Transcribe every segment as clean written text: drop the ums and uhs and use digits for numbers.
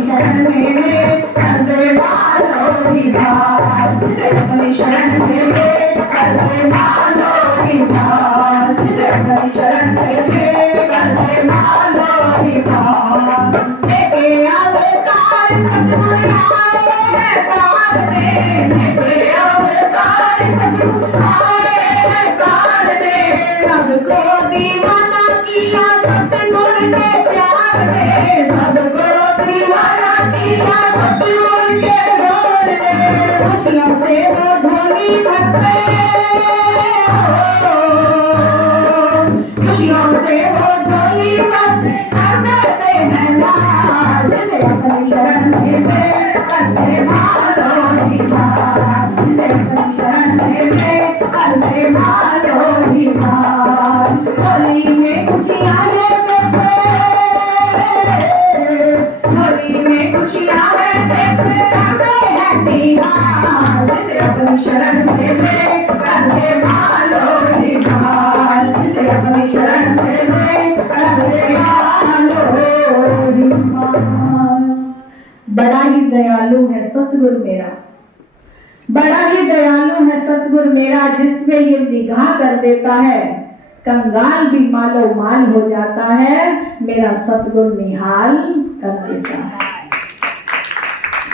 शरण में कर दे मानो की बात, जिसे अपनी शरण में कर दे मानो की बात, जिसे अपनी शरण में कर दे मानो की बात। लेके अवतार सतगुरु आए हैं कार दे, लेके अवतार सतगुरु आए हैं कार दे, सबको दीवाना किया सतगुरु ने प्यार दे, सबको दीवाना किया सतगुरु के ढोल दे, खुशियों से वो झोली भरते, खुशियों से वो झोली भरते करते हैं लाल, जिसे अपनी शरण में करते मानो की बात, जिसे अपनी शरण में करते मानो की बात। होली में खुशियाँ लेते, होली में खुशियाँ लेते करते हैं निहाल, जिसे अपनी शरण में करते मानो की बात, जिसे अपनी शरण में करते मानो की बात। बड़ा ही दयालु है सतगुरु मेरा, बड़ा ही दयालु है सतगुरु मेरा, जिसमें ये निगाह कर देता है कंगाल भी मालो माल हो जाता है, मेरा सतगुरु निहाल कर देता है।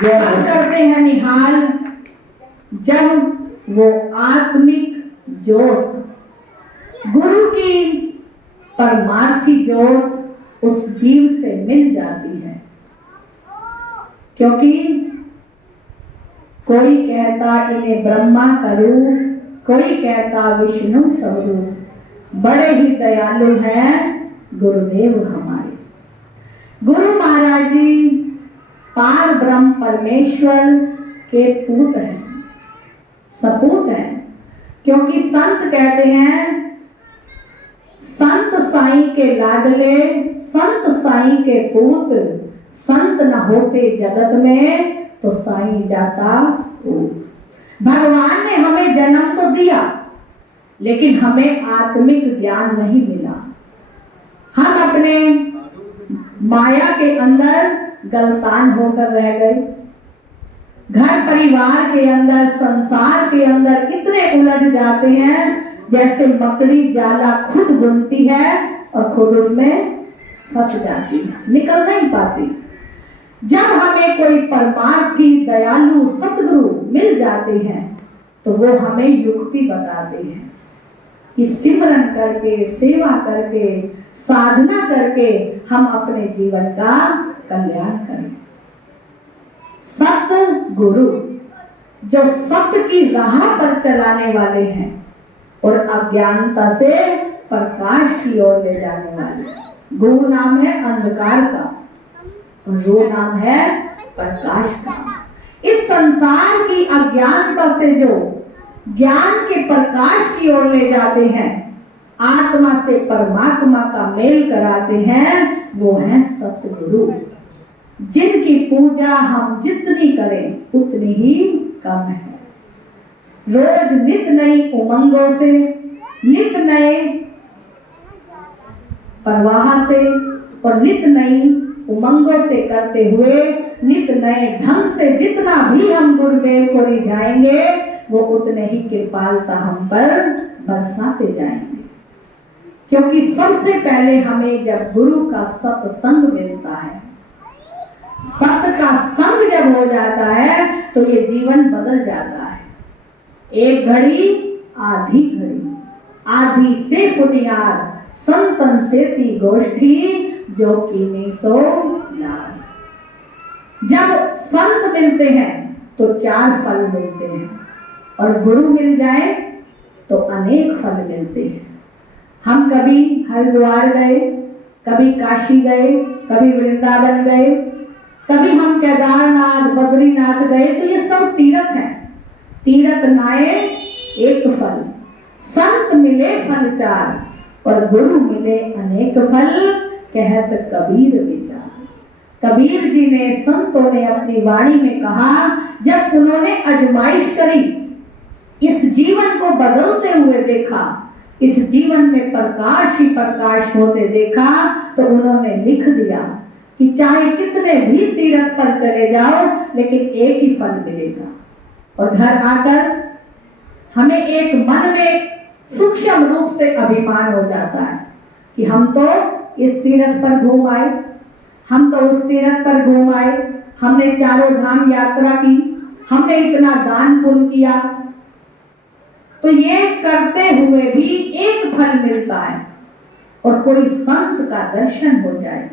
हम करते हैं निहाल जब वो आत्मिक ज्योत, गुरु की परमार्थी ज्योत उस जीव से मिल जाती है। क्योंकि कोई कहता इन्हें ब्रह्मा का रूप, कोई कहता विष्णु स्वरूप, बड़े ही दयालु हैं गुरुदेव हमारे। गुरु महाराज जी पार ब्रह्म परमेश्वर के पूत हैं, सपूत हैं। क्योंकि संत कहते हैं संत साईं के लाडले, संत साईं के पूत, संत न होते जगत में तो साईं जाता हो। भगवान ने हमें जन्म तो दिया, लेकिन हमें आत्मिक ज्ञान नहीं मिला। हम अपने माया के अंदर गलतान होकर रह गए, घर परिवार के अंदर, संसार के अंदर इतने उलझ जाते हैं जैसे मकड़ी जाला खुद बुनती है और खुद उसमें फंस जाती है, निकल नहीं पाती। जब हमें कोई परमार्थी दयालु सतगुरु मिल जाते हैं तो वो हमें युक्ति बताते हैं कि सिमरन करके, सेवा करके, साधना करके हम अपने जीवन का कल्याण करें। सतगुरु जो सत्य की राह पर चलाने वाले हैं और अज्ञानता से प्रकाश की ओर ले जाने वाले। गुरु नाम है अंधकार का और रो नाम है प्रकाश का। इस संसार की अज्ञानता से जो ज्ञान के प्रकाश की ओर ले जाते हैं, आत्मा से परमात्मा का मेल कराते हैं, वो है सतगुरु, जिनकी पूजा हम जितनी करें उतनी ही कम है। रोज नित नई उमंगों से, नित नए प्रवाह से और नित नई उमंगों से करते हुए, नित नए ढंग से जितना भी हम गुरुदेव को रिझाएंगे वो उतने ही कृपालता हम पर बरसाते जाएंगे। क्योंकि सबसे पहले हमें जब गुरु का सत्संग मिलता है, सत्य का संग जब हो जाता है तो ये जीवन बदल जाता है। एक घड़ी आधी घड़ी, आधी से पुनियाद, संतन से ती गोष्ठी, जो कीनी सो याद। जब संत मिलते हैं तो 4 फल मिलते हैं और गुरु मिल जाए तो अनेक फल मिलते हैं। हम कभी हरिद्वार गए, कभी काशी गए, कभी वृंदावन गए, कभी हम केदारनाथ, बद्रीनाथ गए, तो ये सब तीर्थ हैं। तीर्थ नाए एक फल, संत मिले फल 4 और गुरु मिले अनेक फल, कहत कबीर विचार। कबीर जी ने, संतों ने अपनी वाणी में कहा, जब उन्होंने आजमाइश करी, इस जीवन को बदलते हुए देखा, इस जीवन में प्रकाश ही प्रकाश होते देखा तो उन्होंने लिख दिया कि चाहे कितने भी तीर्थ पर चले जाओ लेकिन एक ही फल मिलेगा। और घर आकर हमें एक मन में सूक्ष्म रूप से अभिमान हो जाता है कि हम तो इस तीर्थ पर घूम आए, हम तो उस तीर्थ पर घूम आए, हमने चारों धाम यात्रा की, हमने इतना दान पुण्य किया, तो ये करते हुए भी एक फल मिलता है और कोई संत का दर्शन हो जाए,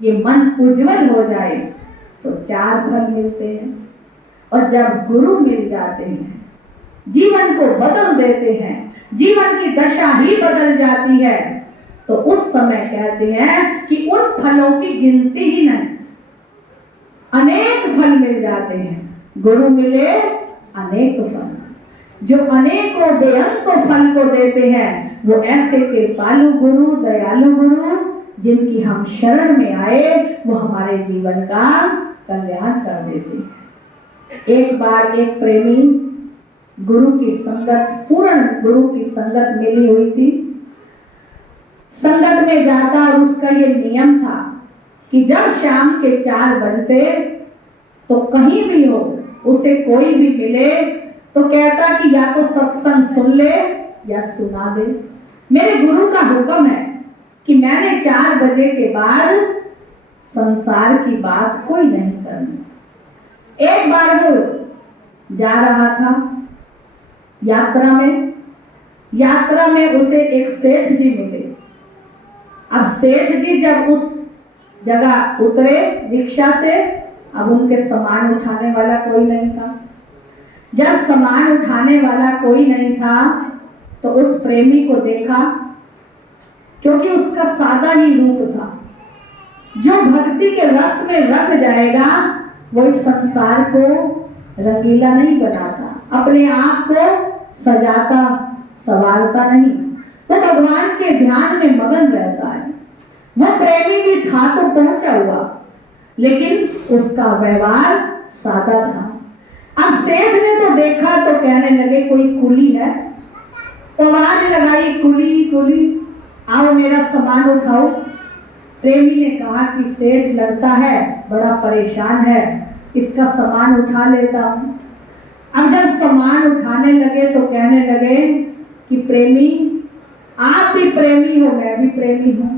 ये मन उज्जवल हो जाए तो 4 फल मिलते हैं। और जब गुरु मिल जाते हैं, जीवन को बदल देते हैं, जीवन की दशा ही बदल जाती है, तो उस समय कहते हैं कि उन फलों की गिनती ही नहीं, अनेक फल मिल जाते हैं। गुरु मिले अनेक फल, जो अनेकों बेअंत फल को देते हैं वो ऐसे कृपालु गुरु, दयालु गुरु जिनकी हम शरण में आए वो हमारे जीवन का कल्याण कर देते हैं। एक बार एक प्रेमी गुरु की संगत, पूर्ण गुरु की संगत मिली हुई थी, संगत में जाता और उसका ये नियम था कि जब शाम के 4 बजते तो कहीं भी हो उसे कोई भी मिले तो कहता कि या तो सत्संग सुन ले या सुना दे। मेरे गुरु का हुक्म है कि मैंने 4 बजे के बाद संसार की बात कोई नहीं करनी। एक बार वो जा रहा था यात्रा में उसे एक सेठ जी मिले। अब सेठ जी जब उस जगह उतरे रिक्शा से, अब उनके सामान उठाने वाला कोई नहीं था। जब सामान उठाने वाला कोई नहीं था तो उस प्रेमी को देखा, क्योंकि उसका सादा ही रूप था। जो भक्ति के रस में रंग जाएगा वो इस संसार को रंगीला नहीं बनाता, अपने आप को सजाता संवारता नहीं, वो भगवान के ध्यान में मगन रहता है। वो प्रेमी भी था तो पहुंचा हुआ, लेकिन उसका व्यवहार सादा था। अब सेठ ने तो देखा तो कहने लगे कोई कुली है, आवाज लगाई कुली कुली, आओ मेरा सामान उठाओ। प्रेमी ने कहा कि सेठ लगता है बड़ा परेशान है, इसका सामान उठा लेता हूं। अब जब सामान उठाने लगे तो कहने लगे कि प्रेमी, आप भी प्रेमी हो, मैं भी प्रेमी हूं,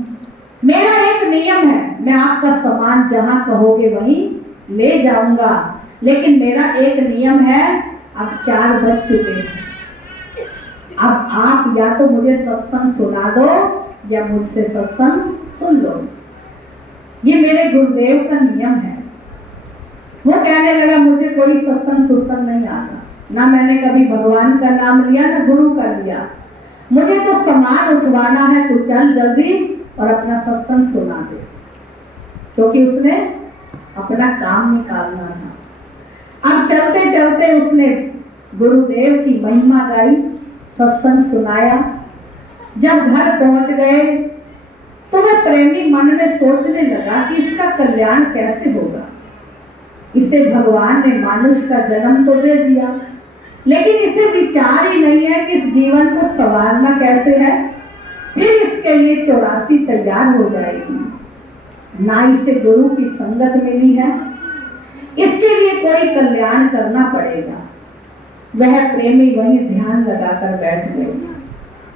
मेरा एक नियम है, मैं आपका सामान जहां कहोगे वहीं ले जाऊंगा, लेकिन मेरा एक नियम है, अब 4 बज चुके हैं, अब आप या तो मुझे सत्संग सुना दो या मुझसे सत्संग सुन लो। ये मेरे गुरुदेव का नियम है। वो कहने लगा मुझे कोई सत्संग सुत्संग नहीं आता, ना मैंने कभी भगवान का नाम लिया ना गुरु का लिया, मुझे तो सामान उठवाना है, तू चल जल्दी और अपना सत्संग सुना दे, क्योंकि उसने अपना काम निकालना था। अब चलते चलते उसने गुरुदेव की महिमा गाई, सत्संग सुनाया। जब घर पहुंच गए तो वह प्रेमी मन में सोचने लगा कि इसका कल्याण कैसे होगा। इसे भगवान ने मानुष का जन्म तो दे दिया, लेकिन इसे विचार ही नहीं है कि इस जीवन को संवारना कैसे है। फिर इसके लिए 84 तैयार हो जाएगी, ना इसे गुरु की संगत मिली है, इसके लिए कोई कल्याण करना पड़ेगा। वह प्रेमी वहीं ध्यान लगाकर बैठ गए।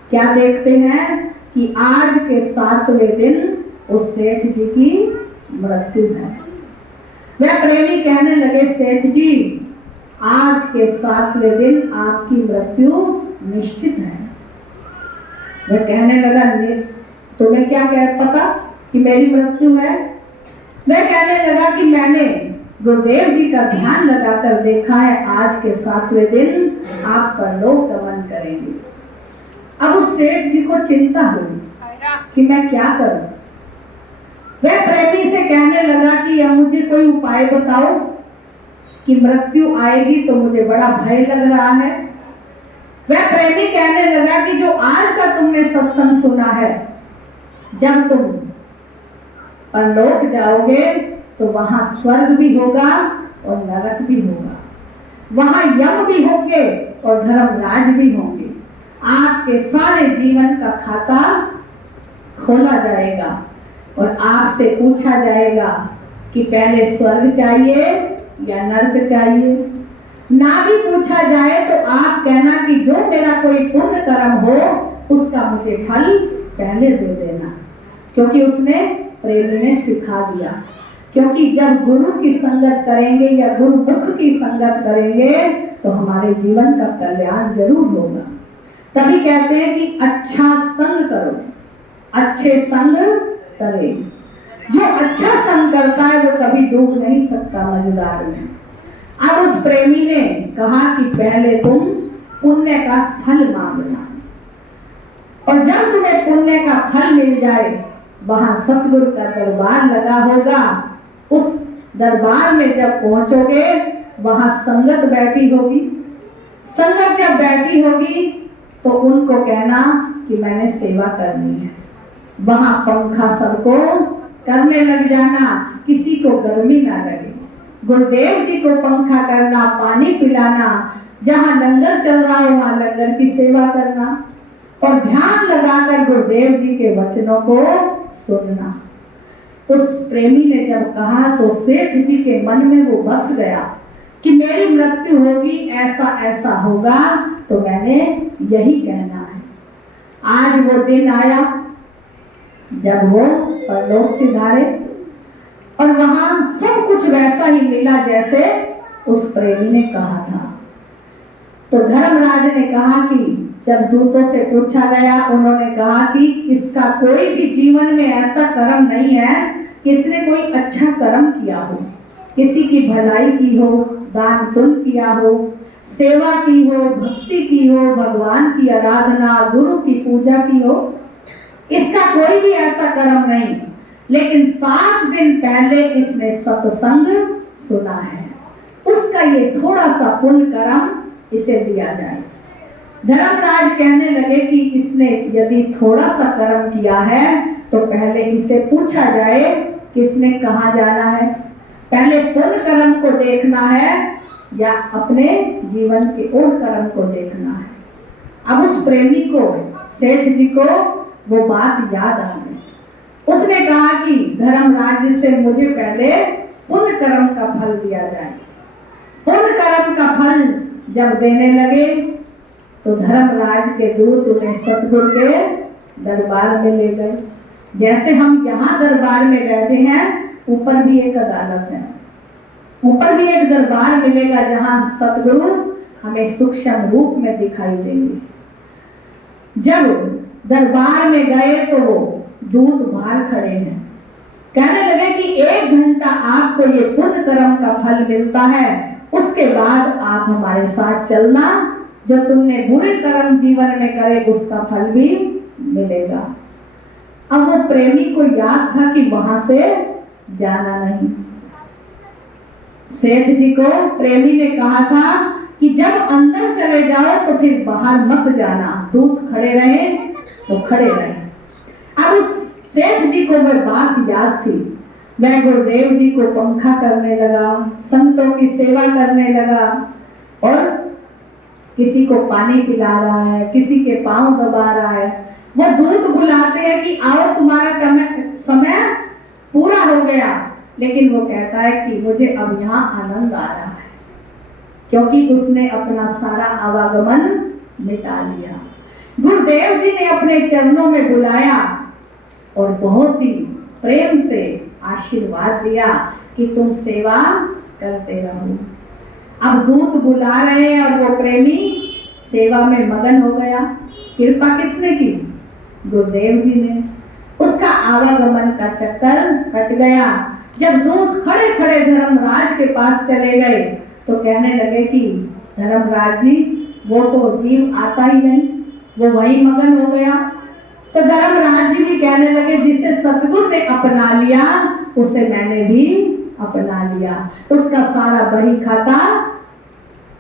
क्या देखते हैं कि आज के 7वें दिन उस सेठ जी की मृत्यु है। वह प्रेमी कहने लगे सेठ जी, आज के 7वें दिन आपकी मृत्यु निश्चित है। वह कहने लगा तुम्हें क्या पता कि मेरी मृत्यु है। वह कहने लगा कि मैंने गुरुदेव जी का ध्यान लगाकर देखा है, आज के 7वें दिन आप परलोक गमन करेंगे। अब उस सेठ जी को चिंता हुई कि मैं क्या करूं। वह प्रेमी से कहने लगा कि अब मुझे कोई उपाय बताओ कि मृत्यु आएगी तो मुझे बड़ा भय लग रहा है। वह प्रेमी कहने लगा कि जो आज का तुमने सत्संग सुना है, जब तुम परलोक जाओगे तो वहां स्वर्ग भी होगा और नरक भी होगा, वहां यम भी होंगे और धर्मराज भी होंगे। आपके सारे जीवन का खाता खोला जाएगा और आपसे पूछा जाएगा कि पहले स्वर्ग चाहिए या नर्क चाहिए। ना भी पूछा जाए तो आप कहना कि जो मेरा कोई पुण्य कर्म हो उसका मुझे फल पहले दे देना, क्योंकि उसने प्रेमी ने सिखा दिया। क्योंकि जब गुरु की संगत करेंगे या गुरु मुख की संगत करेंगे तो हमारे जीवन का कल्याण जरूर होगा। तभी कहते हैं कि अच्छा संग करो, अच्छे संग करे। जो अच्छा संग करता है वो कभी डूब नहीं सकता मझधार में। अब उस प्रेमी ने कहा कि पहले तुम पुण्य का फल मांगना, और जब तुम्हें पुण्य का फल मिल जाए वहां सतगुरु का दरबार लगा होगा। उस दरबार में जब पहुंचोगे वहां संगत बैठी होगी। संगत जब बैठी होगी तो उनको कहना कि मैंने सेवा करनी है। वहां पंखा सबको करने लग जाना, किसी को गर्मी ना लगे। गुरुदेव जी को पंखा करना, पानी पिलाना, जहां लंगर चल रहा है वहां लंगर की सेवा करना और ध्यान लगाकर गुरुदेव जी के वचनों को सुनना। उस प्रेमी ने जब कहा तो सेठ जी के मन में वो बस गया कि मेरी मृत्यु होगी, ऐसा ऐसा होगा, तो मैंने यही कहना है। आज वो दिन आया जब वो परलोक सिधारे और वहां सब कुछ वैसा ही मिला जैसे उस प्रेमी ने कहा था। तो धर्मराज ने कहा कि जब दूतों से पूछा गया, उन्होंने कहा कि इसका कोई भी जीवन में ऐसा कर्म नहीं है कि इसने कोई अच्छा कर्म किया हो, किसी की भलाई की हो, दान पुण्य किया हो, सेवा की हो, भक्ति की हो, भगवान की आराधना, गुरु की पूजा की हो। इसका कोई भी ऐसा कर्म नहीं, लेकिन 7 दिन पहले इसने सत्संग सुना है, उसका ये थोड़ा सा पुण्य कर्म इसे दिया जाए। धर्मराज कहने लगे कि इसने यदि थोड़ा सा कर्म किया है तो पहले इसे पूछा जाए कि इसने कहाँ जाना है, पहले पुण्य कर्म को देखना है या अपने जीवन के और कर्म को देखना है। अब उस प्रेमी को, सेठ जी को वो बात याद आ गई। उसने कहा कि धर्मराज जी से मुझे पहले पुण्य कर्म का फल दिया जाए। पुण्य कर्म का फल जब देने लगे तो धर्मराज के दूत उन्हें सतगुरु के दरबार में ले गए। जैसे हम यहाँ दरबार में बैठे हैं, ऊपर भी एक अदालत है, ऊपर भी एक दरबार मिलेगा जहाँ सतगुरु हमें सूक्ष्म रूप में दिखाई देंगे। जब दरबार में गए तो वो दूत बाहर खड़े हैं, कहने लगे कि 1 घंटा आपको ये पुण्य कर्म का फल मिलता है, उसके बाद आप हमारे साथ चलना, जो तुमने बुरे कर्म जीवन में करे उसका फल भी मिलेगा। अब वो प्रेमी को याद था कि वहां से जाना नहीं। सेठ जी को प्रेमी ने कहा था कि जब अंदर चले जाओ तो फिर बाहर मत जाना, दूत खड़े रहे तो खड़े रहे। अब उस सेठ जी को वह बात याद थी। मैं गुरुदेव जी को पंखा करने लगा, संतों की सेवा करने लगा और किसी को पानी पिला रहा है, किसी के पांव दबा रहा है। वो दूत बुलाते हैं कि आओ तुम्हारा समय पूरा हो गया, लेकिन वो कहता है कि मुझे अब यहाँ आनंद आ रहा है, क्योंकि उसने अपना सारा आवागमन मिटा लिया। गुरुदेव जी ने अपने चरणों में बुलाया और बहुत ही प्रेम से आशीर्वाद दिया कि तुम सेवा करते रहो। अब दूत बुला रहे हैं और वो प्रेमी सेवा में मगन हो गया। कृपा किसने की? गुरुदेव जी ने। उसका आवागमन का चक्कर कट गया। जब दूत खड़े खड़े धर्मराज के पास चले गए तो कहने लगे कि धर्मराज जी, वो तो जीव आता ही नहीं, वो वही मगन हो गया। तो धर्मराज जी भी कहने लगे जिसे सतगुरु ने अपना लिया उसे मैंने भी अपना लिया। उसका सारा बही खाता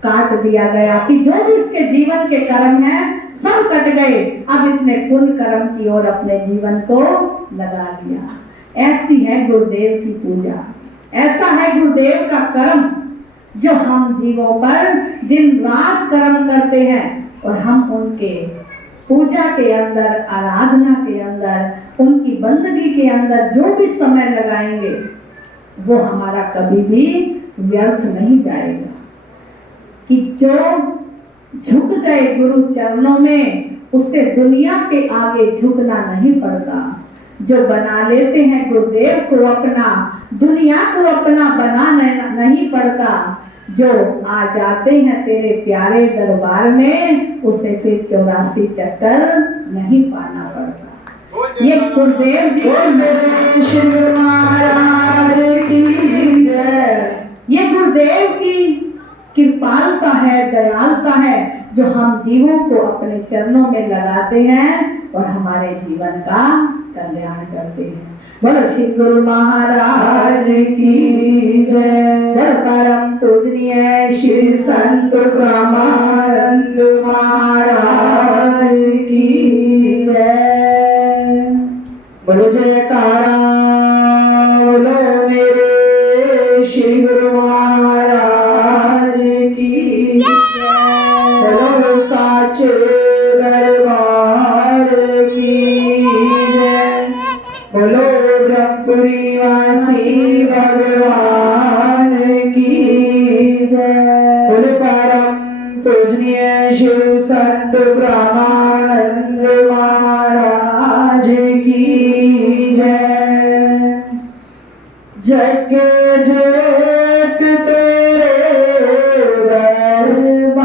काट दिया गया कि जो भी इसके जीवन के कर्म है सब कट गए। अब इसने पुण्य कर्म की ओर अपने जीवन को लगा लिया। ऐसी है गुरुदेव की पूजा, ऐसा है गुरुदेव का कर्म जो हम जीवों पर दिन रात कर्म करते हैं और हम उनके पूजा के अंदर, आराधना के अंदर, उनकी बंदगी के अंदर जो भी समय लगाएंगे वो हमारा कभी भी व्यर्थ नहीं जाएगा। कि जो झुक गए गुरु चरणों में उससे दुनिया के आगे झुकना नहीं पड़ता। जो बना लेते हैं गुरुदेव को अपना, दुनिया को अपना बनाना नहीं पड़ता। जो आ जाते हैं तेरे प्यारे दरबार में उसे फिर 84 चक्कर नहीं पाना पड़ता। ये गुरुदेव जी श्री गुरु महाराज की जय। ये गुरुदेव की कृपालता है, दयालता है जो हम जीवों को अपने चरणों में लगाते हैं और हमारे जीवन का कल्याण करते हैं। बोलो श्री गुरु महाराज की जय। परम पूजनीय श्री संत ब्रह्मानंद महाराज की जय। बोलो जयकारा बोलो मेरे श्री गुरु महाराज की जय। बोलो साचे दरबार की जय। बोलो ब्रह्मपुरी निवासी भगवान की जय। बोलो परम पूजनीय शिव संत ब्रह्मानंद महाराज की जय। जग जोत तेरे दरबार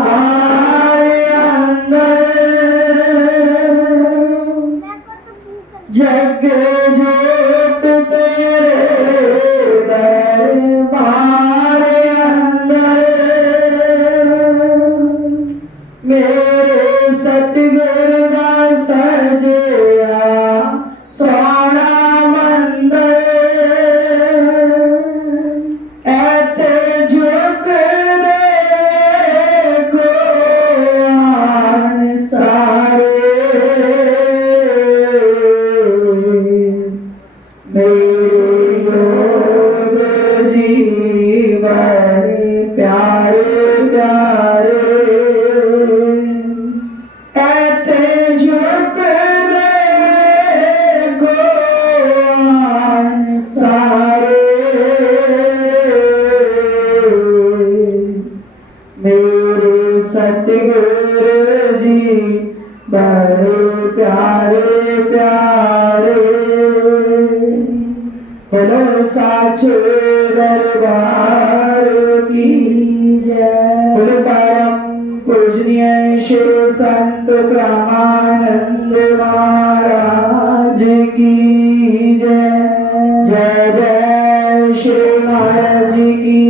अंदर, जग जोत तेरे दरबार अंदर, मेरे सतगुरु दा सजया सोना मंदिर, ऐते झुक दे को आन सारे, मेरे योग जी बड़े प्यारे प्यारे, ऐते झुक दे को आन सारे, मेरे सतगुरु जी बड़े प्यारे प्यारे। बोलो साचे दरबार की जय। बोलो परम पूजनीय श्री संत ब्रह्मानंद महाराज की जय। जय जय श्री महाराज की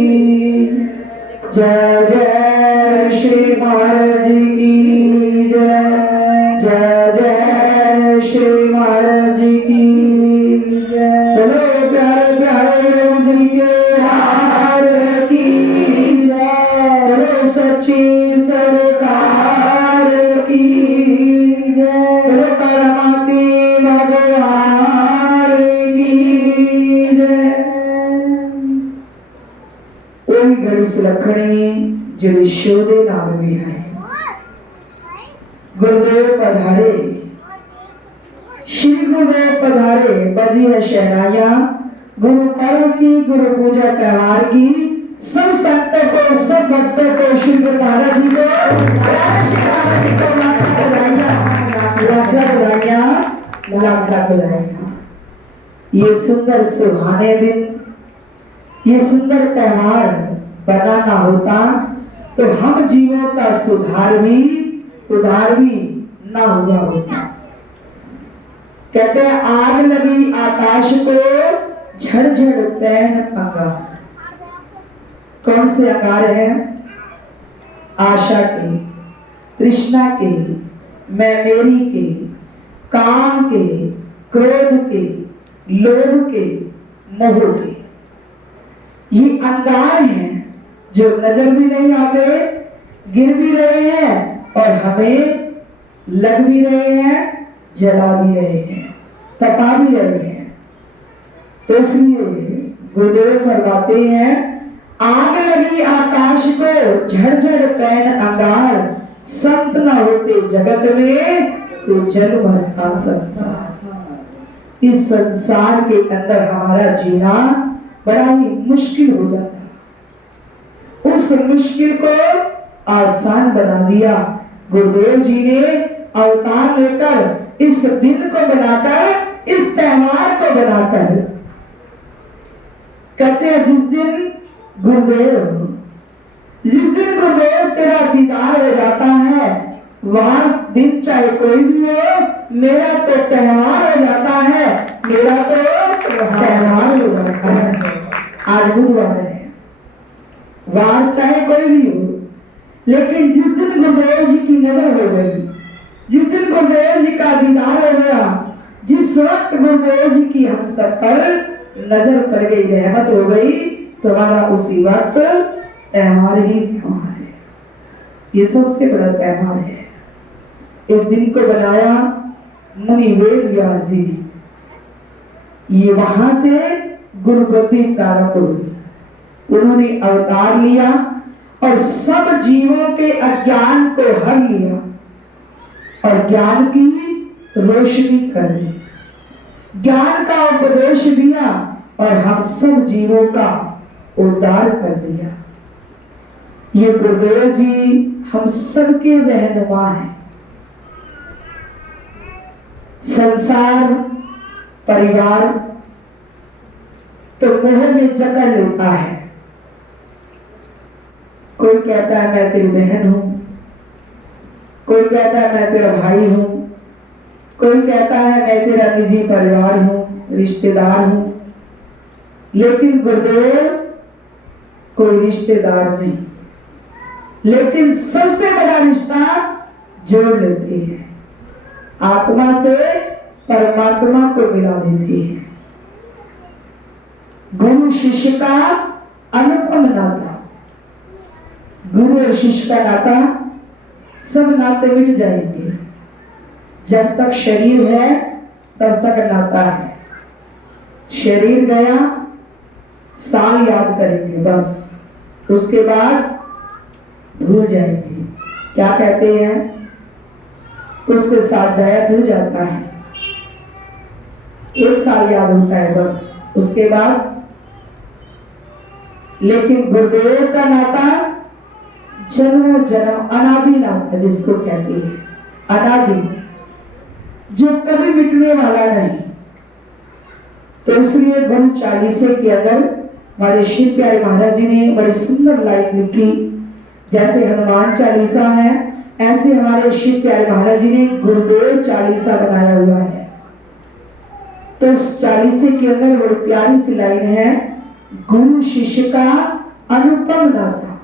जय। जय श्री महाराज की जय। जय जय श्री महाराज की जय। बोलो प्यारे प्यारे जी के हार की जय। बोलो सच्ची सरकार की जय। बोलो करमाती भगवान की जय। ओही घड़ी सुलखणी जो शोदे नाम में है। गुरुदेव पधारे, श्री गुरुदेव पधारे, बजी है शहनाइयां। गुरु पर्व की, गुरु पूजा त्योहार की सब संतों को, सब भक्तों को, श्री गुरु महाराज जी को लाख बधाइयां। ये सुंदर सुहाने दिन, ये सुंदर त्योहार बनाना होता तो हम जीवों का सुधार भी, उधार भी ना हुआ होता। कहते हैं आग लगी आकाश को झड़झड़ पैन अंगार। कौन से अंगार है? आशा के, तृष्णा के, मैं मेरी के, काम के, क्रोध के, लोभ के, मोह के। ये अंगार हैं जो नजर भी नहीं आते, गिर भी रहे हैं और हमें लग भी रहे हैं, जला भी रहे हैं, तपा भी रहे हैं। तो इसलिए गुरुदेव फरमाते हैं आग लगी आकाश को झड़झड़ पैन अंगार, संत न होते जगत में तो जन्म भर का संसार। इस संसार के अंदर हमारा जीना बड़ा ही मुश्किल हो जाता है। उस मुश्किल को आसान बना दिया गुरुदेव जी ने अवतार लेकर, इस दिन को बनाकर, इस त्योहार को बनाकर। कहते हैं जिस दिन गुरुदेव तेरा दीदार हो जाता है, वह दिन चाहे कोई भी हो, मेरा तो त्योहार हो जाता है, मेरा तो त्योहार हो जाता है। आज बुधवार है, वार चाहे कोई भी हो, लेकिन जिस दिन गुरुदेव जी की नजर हो गई, जिस दिन गुरुदेव जी का दीदार हो गया, जिस वक्त गुरुदेव जी की हम सब पर नजर पड़ गई, रहमत हो गई, तो हमारा उसी वक्त त्योहार ही त्योहार है। ये सबसे बड़ा त्योहार है। इस दिन को बनाया मुनि वेद व्यास जी ने। ये वहां से गुरुगद्दी प्रारंभ हुई। उन्होंने अवतार लिया और सब जीवों के अज्ञान को हर लिया और ज्ञान की रोशनी कर दी, ज्ञान का उपदेश दिया और हम सब जीवों का उद्धार कर दिया। ये गुरुदेव जी हम सबके रहनुमा हैं। संसार परिवार तो मोह में जकड़ लेता है। कोई कहता है मैं तेरी बहन हूं, कोई कहता है मैं तेरा भाई हूं, कोई कहता है मैं तेरा निजी परिवार हूं, रिश्तेदार हूं। लेकिन गुरुदेव कोई रिश्तेदार नहीं, लेकिन सबसे बड़ा रिश्ता जोड़ लेते हैं, आत्मा से परमात्मा को मिला देते हैं। गुरु शिष्य का अनुपम नाता, गुरु और शिष्य का नाता, सब नाते मिट जाएंगे। जब तक शरीर है तब तक नाता है। शरीर गया, साल याद करेंगे बस, उसके बाद भूल जाएंगे। क्या कहते हैं, उसके साथ जाया भूल जाता है, एक साल याद होता है बस, उसके बाद। लेकिन गुरुदेव का नाता जन्मों जन्म, अनादि नाता जिसको कहते हैं, अनादि, जो कभी मिटने वाला नहीं। तो इसलिए गुरु चालीसे के अंदर हमारे शिव प्यारे महाराज जी ने बड़ी सुंदर लाइन लिखी। जैसे हनुमान चालीसा है, ऐसे हमारे शिव प्यारे महाराज जी ने गुरुदेव चालीसा बनाया हुआ है। तो उस चालीसे के अंदर बड़ी प्यारी सी लाइन है, गुरु शिष्य का अनुपम नाता।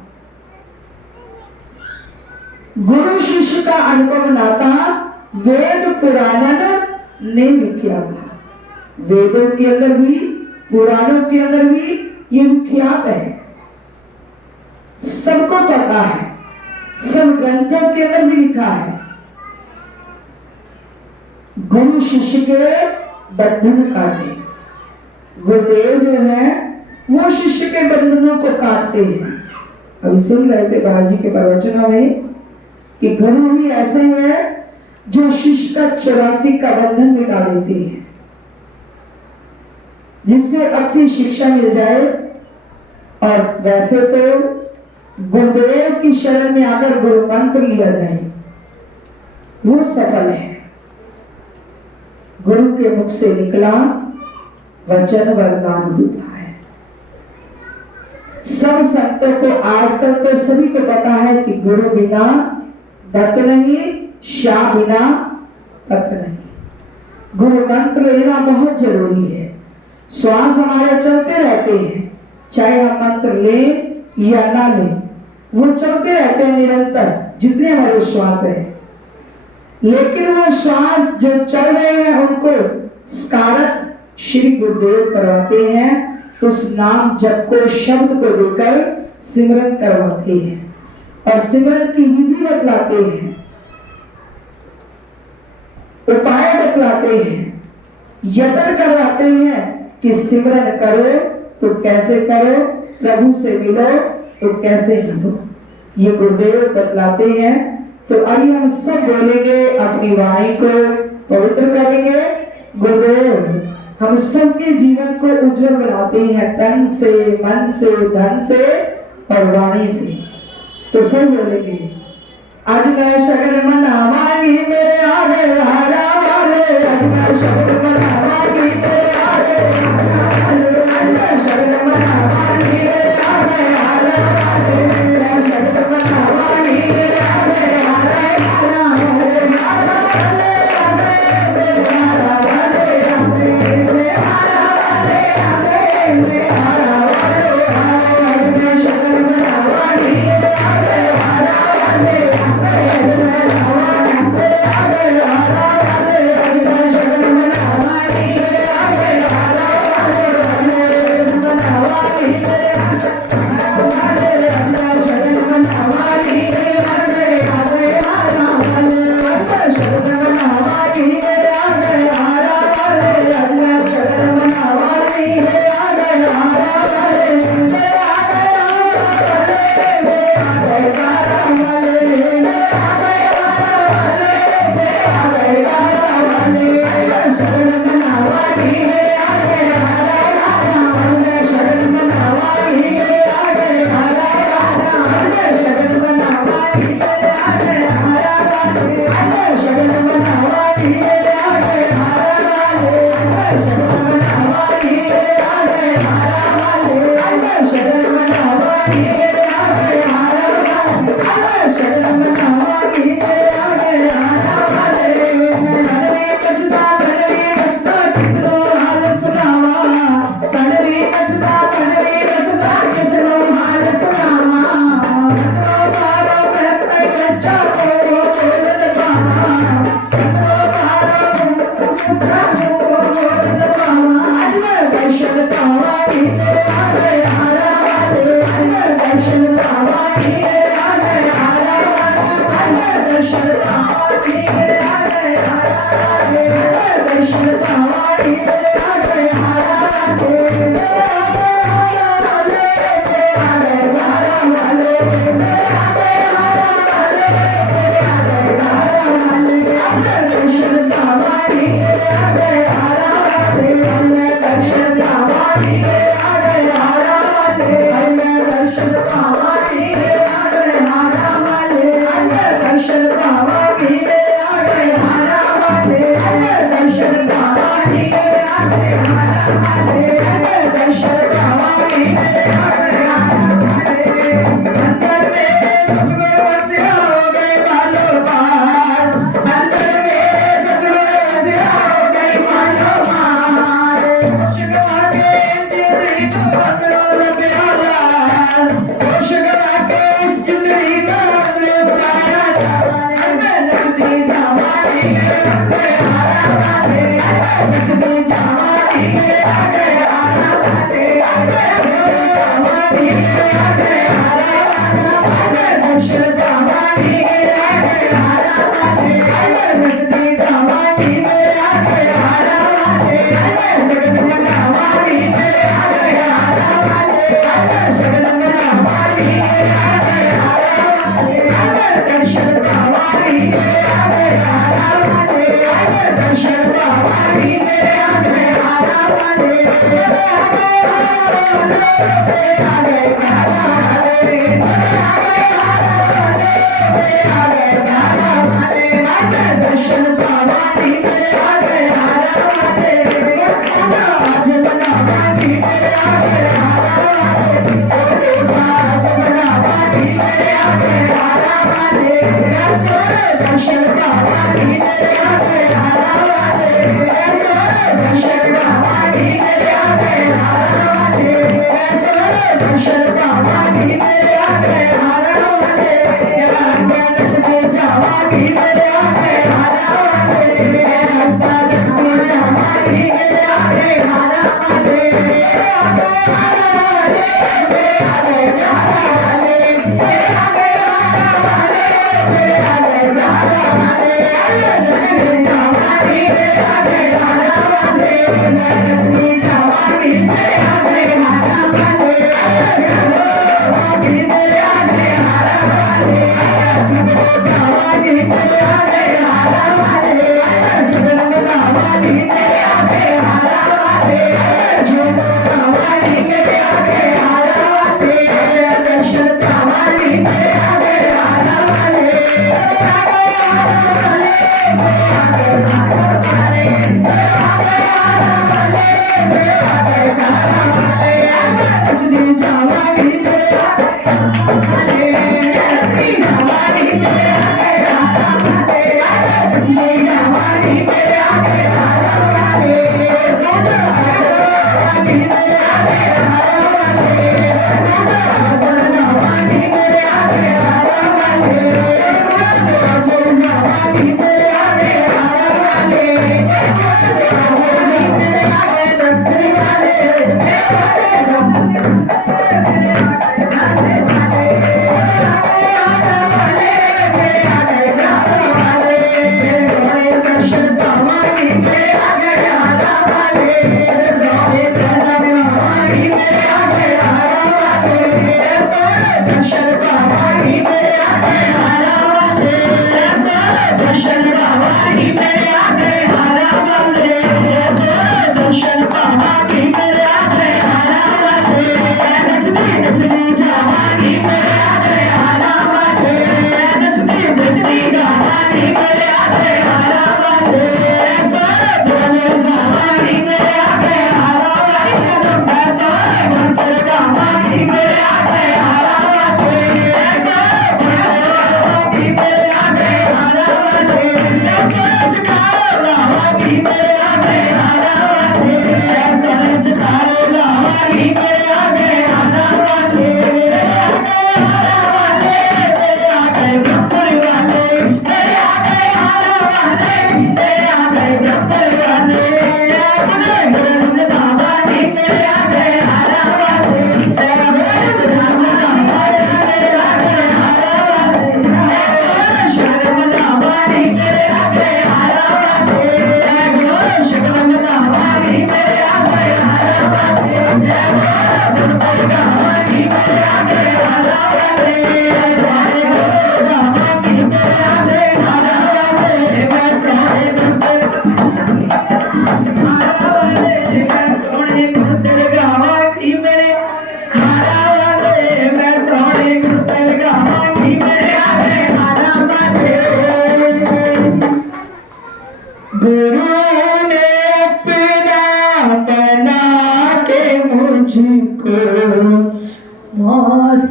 गुरु शिष्य का अनुपम नाता वेद पुराणन ने लिखा था। वेदों के अंदर भी, पुराणों के अंदर भी ये विख्यात है, सबको पता है, सब ग्रंथों के अंदर भी लिखा है। गुरु शिष्य के बंधन काटे। गुरुदेव जो है वो शिष्य के बंधनों को काटते हैं। अभी सुन रहे थे महाराज जी के प्रवचनों में कि गुरु ही ऐसे हैं जो शिष्य का 84 का बंधन मिटा देते हैं, जिससे अच्छी शिक्षा मिल जाए। और वैसे तो गुरुदेव की शरण में आकर गुरु मंत्र लिया जाए, वो सफल है। गुरु के मुख से निकला वचन वरदान होता है। सब संतों को आजकल तो सभी को पता है कि गुरु बिना गत नहीं, शाह बिना पत नहीं। गुरु मंत्र लेना बहुत जरूरी है। श्वास हमारे चलते रहते हैं, चाहे हम मंत्र ले या ना ले, वो चलते रहते हैं निरंतर, जितने हमारे श्वास है। लेकिन वो श्वास जो चल रहे हैं उनको स्कारत श्री गुरुदेव करवाते हैं, उस नाम जप को, शब्द को देकर सिमरन करवाते हैं और सिमरन की विधि बतलाते हैं, उपाय बतलाते हैं, यत्न करवाते हैं कि सिमरन करो तो कैसे करो, प्रभु से मिलो तो कैसे मिलो। ये गुरुदेव बतलाते हैं। तो आइए हम सब बोलेंगे, अपनी वाणी को पवित्र करेंगे। गुरुदेव हम सबके जीवन को उज्जवल बनाते हैं तन से, मन से, धन से और वाणी से। तो सब बोलेंगे, आज मैं शगन मनावांगी मेरे आगे हारा वाले, आज मैं शगन मनावांगी मेरे आगे हारा वाले, आज मैं शगन मनावांगी मेरे आगे हारा वाले, मैं शगन मनावांगी मेरे आगे हारा वाले, हारा वाले, हारा वाले, हारा वाले, हारा वाले, मैं शगन मनावांगी मेरे आगे हारा वाले,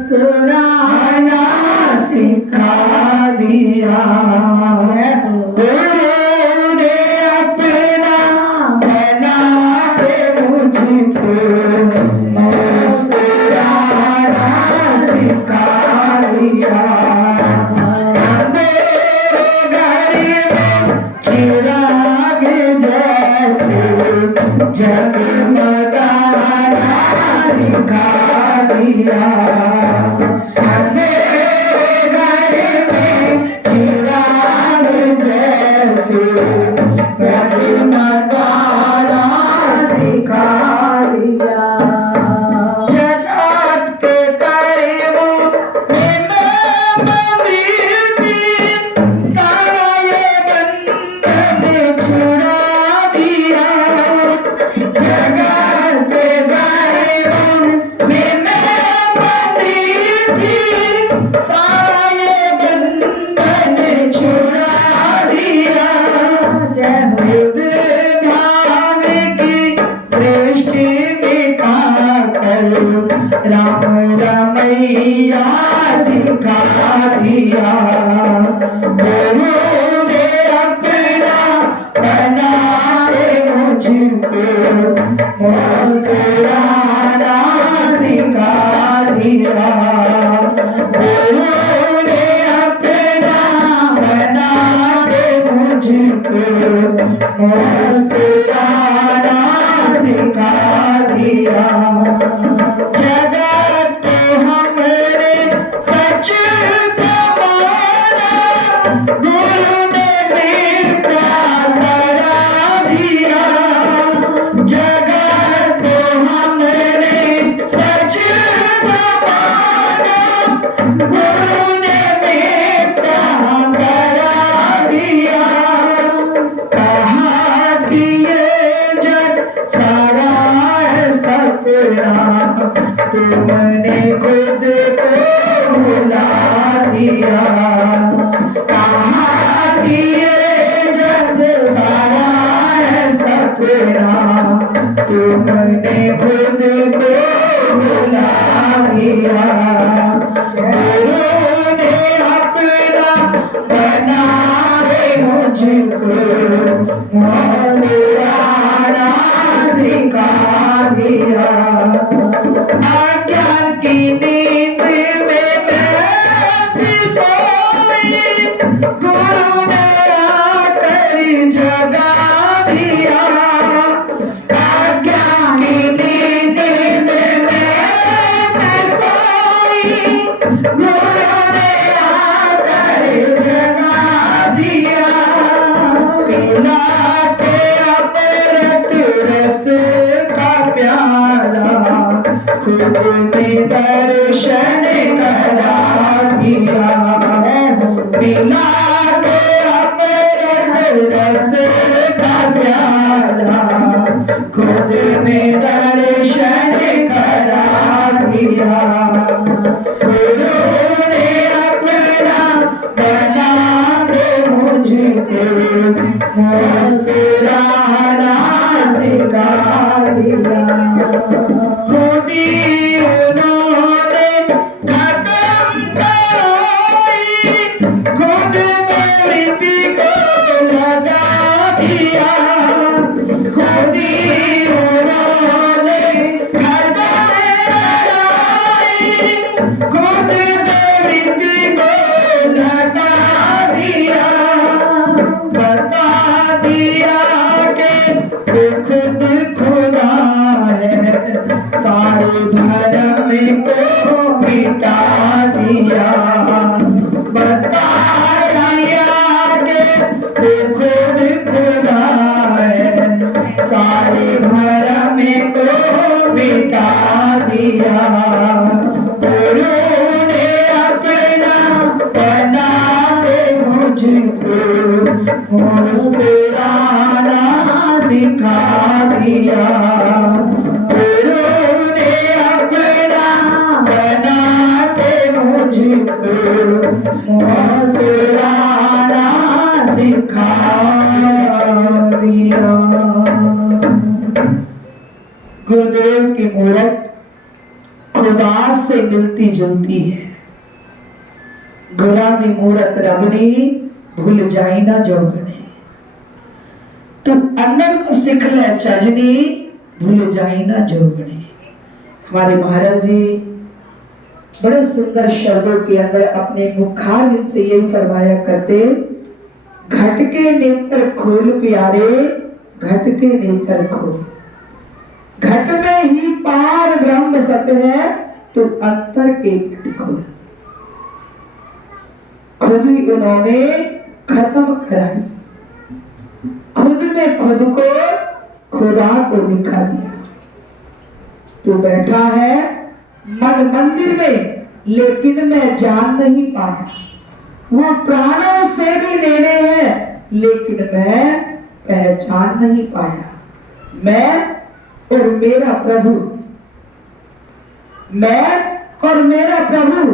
मुस्कुराना सिखा दिया। गुरु ने अपना बना के मुझको मुस्कुराना सिखा दिया। मेरे घर में चिराग जैसे जगमगाना सिखा दिया। राम रमैया दिखा दिया। गुरु ने अपना बना के मुझको मुस्कुराना सिखा दिया। गुरु ने अपना बना के मुझको मुस्कुराना सिखा दिया। तुमने खुद को भुला दिया। कहाँ कि ये जग सारा है सपना। तुमने खुद को भुला दिया। गुरु ने अपना बना के मुझको मुस्कुराना सिखा दिया। खुद में दर्शन करा दिया, पिला के अमृत रस का प्याला, खुद में दर्शन करा दिया। गुरु ने अपना बना के मुझको मुस्कुराना सिखा दिया। खुद ही उन्होंने खत्म कराई, खुद मृत्यु को लगा दिया। खुद ही उन्होंने खत्म कराई, खुद मृत्यु को लगा दिया। बता दिया कि वो खुद खुदा है, सारे धर्म को मिटा दिया। बता दिया कि वो खुद खुदा है, सारे धर्म को मिटा दिया। गुरु ने अपना बना के मुझको मुस्कुराना सिखा दिया। गुरु ने अपना बना के मुझको मुस्कुराना सिखा दिया। गुरुदेव की मूरत खुदा से मिलती जुलती है। गुरा दी मूरत रबनी भूल जाई ना जोगनी, तू अंदर को सिख ले चजनी भूल जाई ना जोगनी। हमारे महाराज जी बड़े सुंदर शब्दों के अंदर अपने मुखारविंद से ये फरमाया करते, घट के नेत्र खोल प्यारे, घट के नेत्र खोल। घट में ही पार ब्रह्म सत्य है, तो अंतर के पट खोल। खुद ही उन्होंने खत्म कराई, खुद में खुद को खुदा को दिखा दिया। तू बैठा है मन मंदिर में, लेकिन मैं जान नहीं पाया। वो प्राणों से भी लेने हैं, लेकिन मैं पहचान नहीं पाया। मैं और मेरा प्रभु, मैं और मेरा प्रभु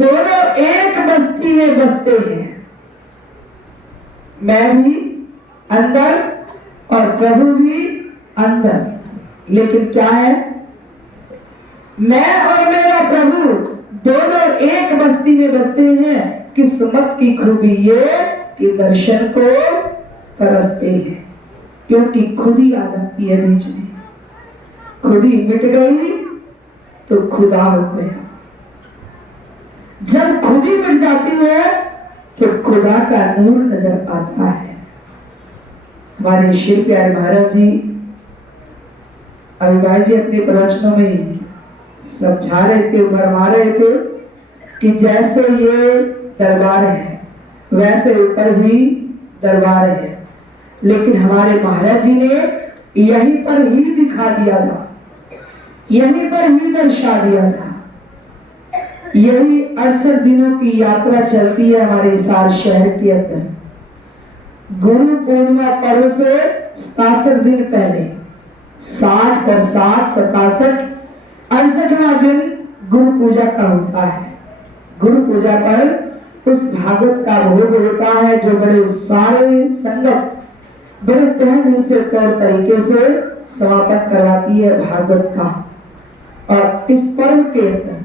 दोनों एक बस्ती में बसते हैं। मैं भी अंदर और प्रभु भी अंदर, लेकिन क्या है, मैं और मेरा प्रभु दोनों एक बस्ती में बसते हैं। किस्मत की खूबी ये कि दर्शन को तरसते हैं, क्योंकि खुद ही आ जाती है बीच में। खुद ही मिट गई तो खुदा हो गया। जब खुद ही मिट जाती है तो खुदा का नूर नजर आता है। हमारे श्री प्यारे महाराज जी अभी भाई जी अपने प्रवचनों में समझा रहे थे, फरमा रहे थे कि जैसे ये दरबार है वैसे ऊपर भी दरबार है, लेकिन हमारे महाराज जी ने यहीं पर ही दिखा दिया था, यहीं पर ही दर्शा दिया था। यही 68 दिनों की यात्रा चलती है हमारे हिसार शहर के अंदर। गुरु पूर्णिमा पर्व से 67 दिन पहले 60 पर 60 67 68वां दिन गुरु पूजा का होता है। गुरु पूजा पर उस भागवत का भोग होता है जो बड़े सारे संगत बड़े तह दिल से तौर तरीके से समापन करवाती है भागवत का। और इस पर्व के अंदर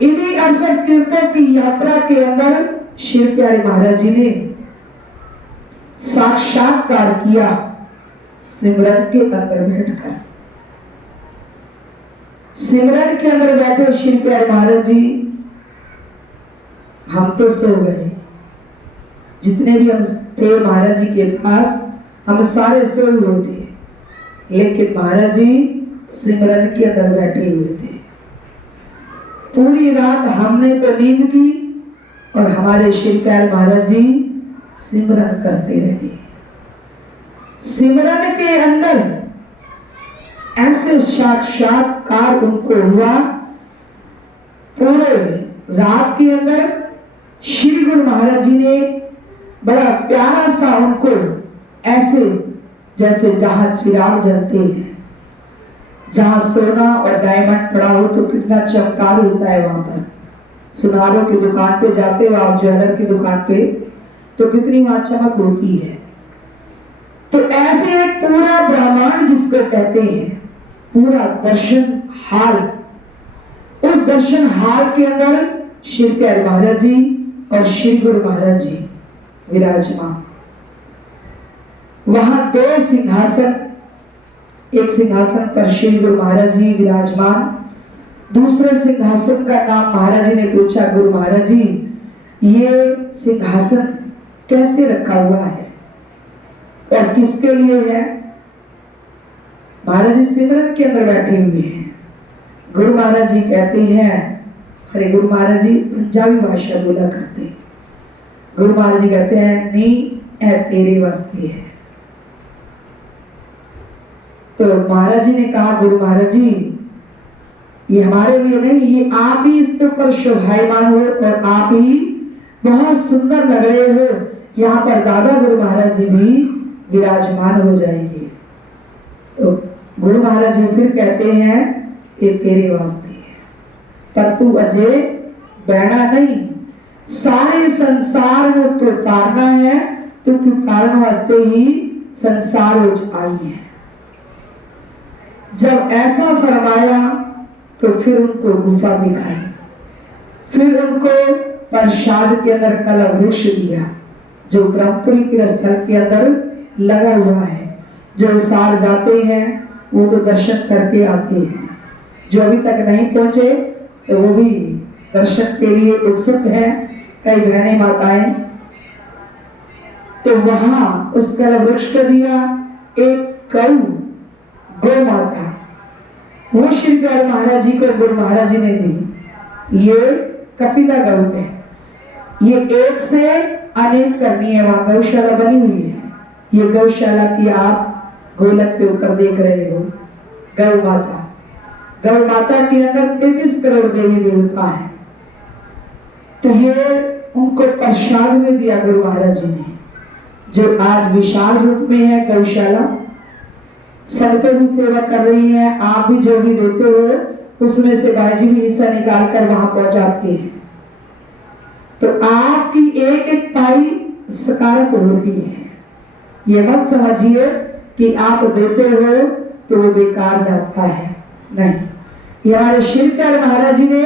इन्हीं 68 तीर्थों की यात्रा के अंदर श्री प्यारे महाराज जी ने साक्षात्कार किया सिमरन के अंदर बैठकर। सिमरन के अंदर बैठे श्री प्यारे महाराज जी, हम तो सो गए, जितने भी हम थे महाराज जी के पास हम सारे सोए हुए थे, लेकिन महाराज जी सिमरन के अंदर बैठे हुए थे। पूरी रात हमने तो नींद की और हमारे श्री प्यारे महाराज जी सिमरन करते रहे। सिमरन के अंदर ऐसे साक्षात्कार उनको हुआ। पूरे रात के अंदर श्री गुरु महाराज जी ने बड़ा प्यारा सा उनको ऐसे जैसे जहां चिराग जलते हैं, जहां सोना और डायमंड पड़ा हो तो कितना चमकार होता है। वहां पर सुनारों की दुकान पे जाते हो आप, ज्वेलर की दुकान पे, तो कितनी वहां चमक होती है। तो ऐसे एक पूरा ब्रह्मांड जिसको कहते हैं, पूरा दर्शन हाल, उस दर्शन हाल के अंदर श्री प्यारे महाराज जी और श्री गुरु महाराज जी विराजमान। वहां दो सिंहासन, एक सिंहासन पर श्री गुरु महाराज जी विराजमान, दूसरे सिंहासन का नाम महाराज जी ने पूछा, गुरु महाराज जी ये सिंहासन कैसे रखा हुआ है और किसके लिए है? महाराज जी सिमरन के अंदर बैठे हुए हैं। गुरु महाराज जी कहते हैं, अरे गुरु महाराज जी पंजाबी भाषा बोला करते हैं। गुरु महाराज जी कहते हैं नहीं, ऐ तेरे वास्ते है। तो महाराज जी ने कहा, गुरु महाराज जी ये हमारे लिए नहीं, ये आप ही इसके ऊपर शोभायमान हो और आप ही बहुत सुंदर लग रहे हो। यहाँ पर दादा गुरु महाराज जी भी विराजमान हो जाएंगे। तो गुरु महाराज जी फिर कहते हैं ये तेरे वास्ते है, पर तू अजय बैठा नहीं, सारे संसार में तो तारना है, तो तू तारण वास्ते ही संसार उच आई है। जब ऐसा फरमाया तो फिर उनको गुफा दिखाई, फिर उनको प्रसाद के अंदर कलम वृक्ष दिया जो ब्रह्मपुरी तीर्थ स्थल के अंदर लगा हुआ है। जो साल जाते हैं वो तो दर्शन करके आते हैं, जो अभी तक नहीं पहुंचे तो वो भी दर्शन के लिए उत्सुक है, कई बहनें माताएं। तो वहां उस कलम वृक्ष को दिया एक गौ, गौ माता, वो श्री प्यारे महाराज जी को गुरु महाराज जी ने दी। ये कपिला गौ है, ये एक से अनेक करनी है। वहां गौशाला बनी हुई है, ये गौशाला की आप गोलक पे ऊपर देख रहे हो गौ माता। गौ माता के अंदर 33 करोड़ देवी देवता है। तो ये उनको प्रसाद में दिया गुरु महाराज जी ने, जो आज विशाल रूप में है गौशाला। सबको भी सेवा कर रही है, आप भी जो भी देते हो उसमें से भाई जी भी हिस्सा निकाल कर वहां पहुंचाते हैं। तो आपकी एक एक पाई सकारत होती है। ये मत समझिए कि आप देते हो तो वो बेकार जाता है, नहीं। हमारे श्री प्यारे महाराज जी ने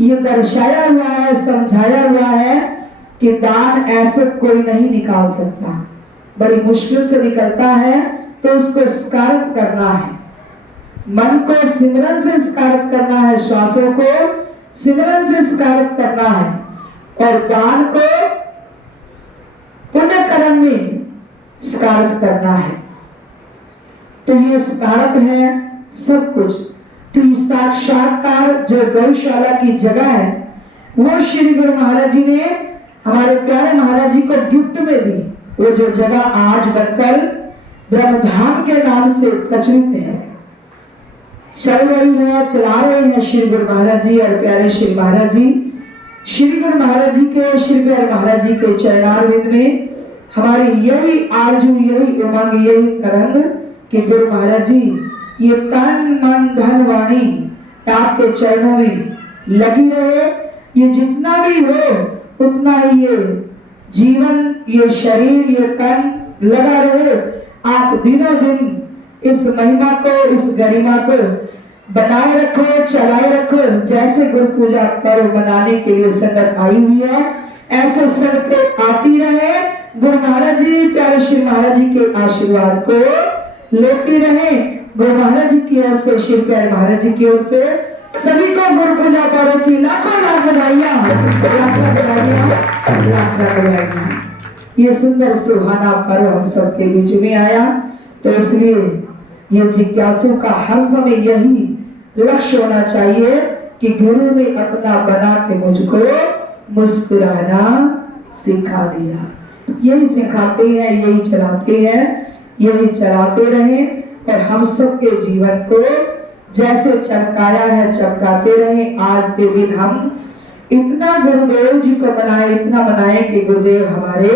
ये दर्शाया हुआ है, समझाया हुआ है कि दान ऐसे कोई नहीं निकाल सकता, बड़ी मुश्किल से निकलता है। तो उसको स्कारित करना है, मन को सिमरन से स्कारित करना है, श्वासों को सिमरन से स्कारित करना है, और दान को पुण्य कर्म में स्कारित करना है। तो ये स्कारित है सब कुछ। तो साक्षात्कार जो गौशाला की जगह है वो श्री गुरु महाराज जी ने हमारे प्यारे महाराज जी को गिफ्ट में दी। वो जो जगह आज बनकर ब्रह्मधाम के नाम से प्रचलित है, चल रही है, चला रहे हैं श्री गुरु महाराज जी और प्यारे श्री महाराज जी। श्री गुरु महाराज जी के, श्री प्यारे महाराज जी के चरणारविंद में हमारी यही आरजू, यही उमंग, यही तरंग कि गुरु महाराज जी ये तन मन धन वाणी आपके चरणों में लगी रहे। ये जितना भी हो उतना ही ये जीवन, ये शरीर, ये तन लगा रहे। आप दिनों दिन इस महिमा को, इस गरिमा को बनाए रखो, चलाए रखो। जैसे गुरु पूजा पर्व मनाने के लिए संगत आई हुई है, ऐसे संगत आती रहे। गुरु महाराज जी, प्यारे श्री महाराज जी के आशीर्वाद को लेती रहे। गुरु महाराज जी की ओर से, श्री प्यारे महाराज जी की ओर से सभी को गुरु पूजा पर्व की लाखों लाख बधाइयां, लाख बधाइयां। ये सुंदर सुहाना पर्व हम सबके बीच में आया, तो इसलिए ये जिज्ञासु का हर समय यही लक्ष्य होना चाहिए कि गुरु ने अपना बना के मुझको मुस्कुराना सिखा दिया। यही सिखाते हैं, यही चलाते हैं, यही चलाते रहे। और हम सबके जीवन को जैसे चमकाया है चमकाते रहे। आज के दिन हम इतना गुरुदेव जी को मनाए, इतना मनाए कि गुरुदेव हमारे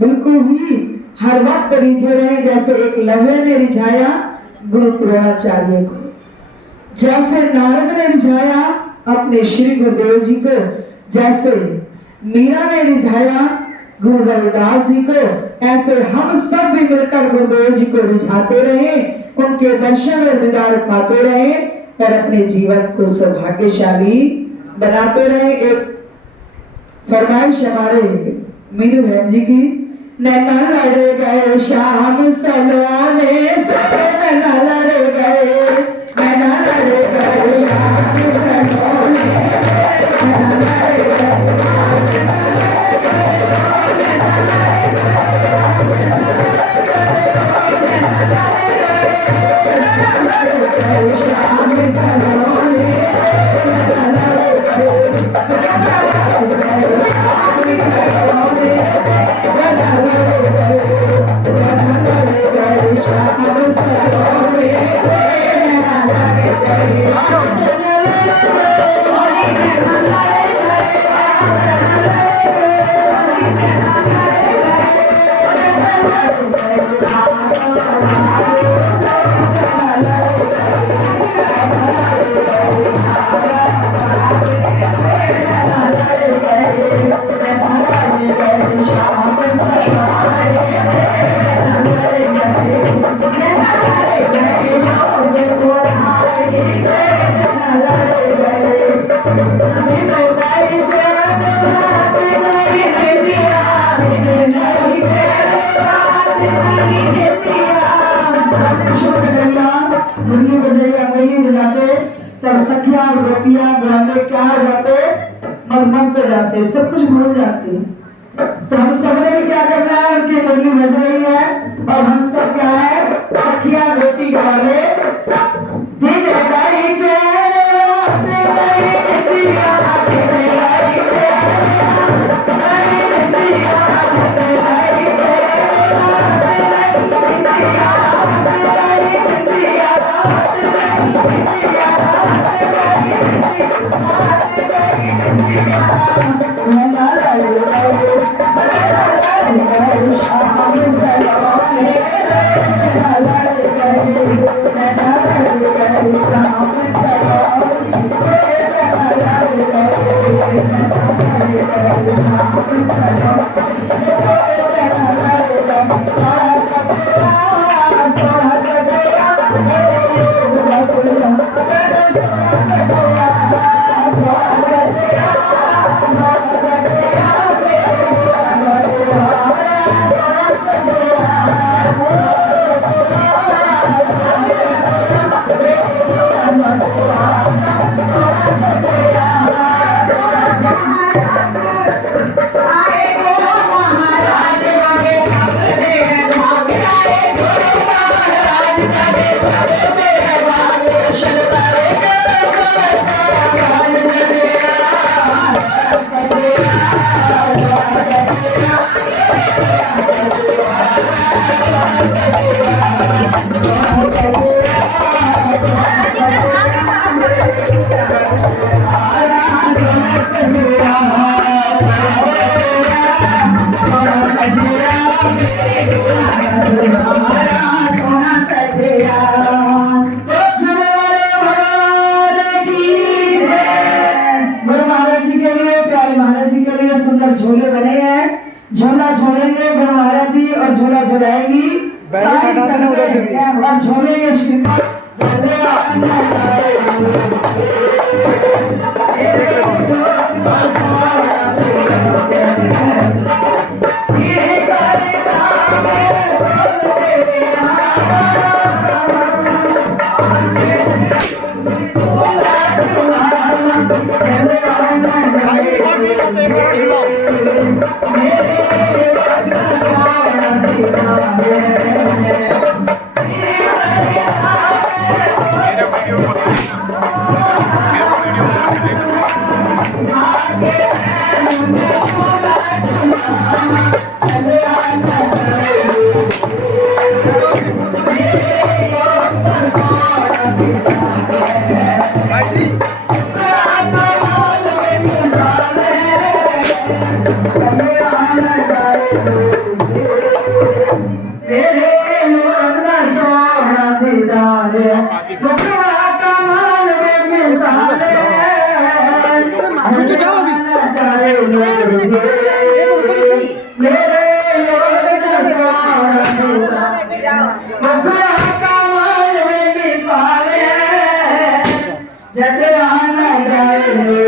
बिल्कुल ही हर वक्त रिझे रहे, जैसे एक लवे ने रिझाया गुरु द्रोणाचार्य को, जैसे नारद ने रिझाया अपने श्री गुरुदेव जी को, जैसे मीरा ने रिझाया गुरु रविदास जी को, ऐसे हम सब भी मिलकर गुरुदेव जी को रिझाते रहे, उनके दर्शन और दीदार पाते रहे और अपने जीवन को सौभाग्यशाली बनाते रहे। एक फरमाइश हमारे मीनू बहन जी की, नैना लड़े गए शाम सलोने से, नैना लड़े गए, नैना लड़े गए शाम सलोने से, नैना लड़े गए शाम सलोने तब सखिया और गोपियां गाने क्या जाते मस्त हो जाते, सब कुछ भूल जाते। तो हम सबने भी क्या करना है, उनकी मुरली बज रही है और हम सब क्या है सखिया गोपी गाने दिन गाई चैन रात गाई दिया गाई झूले बने हैं, झूला झूलेंगे गुरु महाराज जी और झूला झुलाएंगी सारी संगत और झूलेंगे श्रीमद जग आना जाए